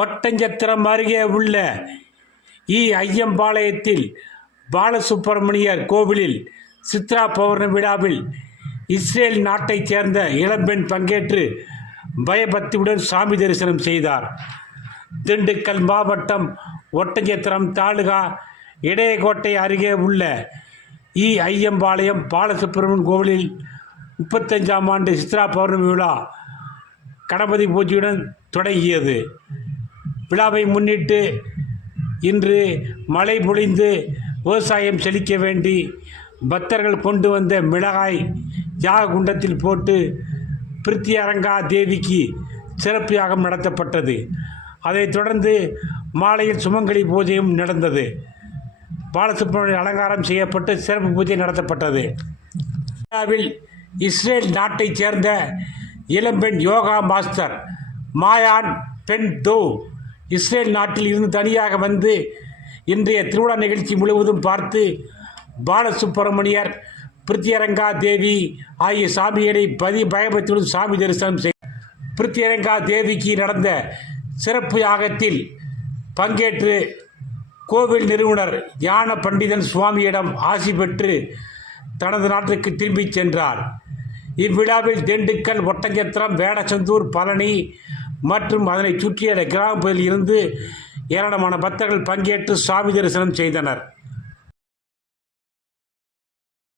ஒட்டஞ்சத்திரம் அருகே உள்ள இ ஐயம்பாளையத்தில் பாலசுப்பிரமணியர் கோவிலில் சித்ரா பௌர்ணமி விழாவில் இஸ்ரேல் நாட்டைச் சேர்ந்த இளம்பெண் பங்கேற்று பயபக்தியுடன் சாமி தரிசனம் செய்தார். திண்டுக்கல் மாவட்டம் ஒட்டஞ்சத்திரம் தாலுகா இடையகோட்டை அருகே உள்ள இ ஐயம்பாளையம் பாலசுப்பிரமணியன் கோவிலில் முப்பத்தஞ்சாம் ஆண்டு சித்ரா பௌர்ணமி விழா கணபதி பூஜையுடன் தொடங்கியது. விழாவை முன்னிட்டு இன்று மழை பொழிந்து விவசாயம் செழிக்க வேண்டி பக்தர்கள் கொண்டு வந்த மிளகாய் யாக குண்டத்தில் போட்டு பிரித்தியரங்கா தேவிக்கு சிறப்பு யாகம் நடத்தப்பட்டது. அதைத் தொடர்ந்து மாலையில் சுமங்கலி பூஜையும் நடந்தது. பாலசுப்ரமணியன் அலங்காரம் செய்யப்பட்டு சிறப்பு பூஜை நடத்தப்பட்டது. இந்தியாவில் இஸ்ரேல் நாட்டைச் சேர்ந்த இளம்பெண் யோகா மாஸ்டர் மாயான் பென் தோ இஸ்ரேல் நாட்டில் இருந்து தனியாக வந்து இன்றைய திருவிழா நிகழ்ச்சி முழுவதும் பார்த்து பாலசுப்பிரமணியர் பிரித்தியரங்கா தேவி ஆகிய சாமிகளை பதி பயபக்தியுடன் சாமி தரிசனம் செய் பிரித்தியரங்கா தேவிக்கு நடந்த சிறப்பு யாகத்தில் பங்கேற்று கோவில் நிறுவனர் ஞான பண்டிதன் சுவாமியிடம் ஆசி பெற்று தனது நாட்டுக்கு திரும்பிச் சென்றார். இவ்விழாவில் திண்டுக்கல் ஒட்டஞ்சத்திரம் வேடச்சந்தூர் பழனி மற்றும் அதனை சுற்றிய கிராம பகுதியில் இருந்து ஏராளமான பக்தர்கள் பங்கேற்று சாமி தரிசனம் செய்தனர்.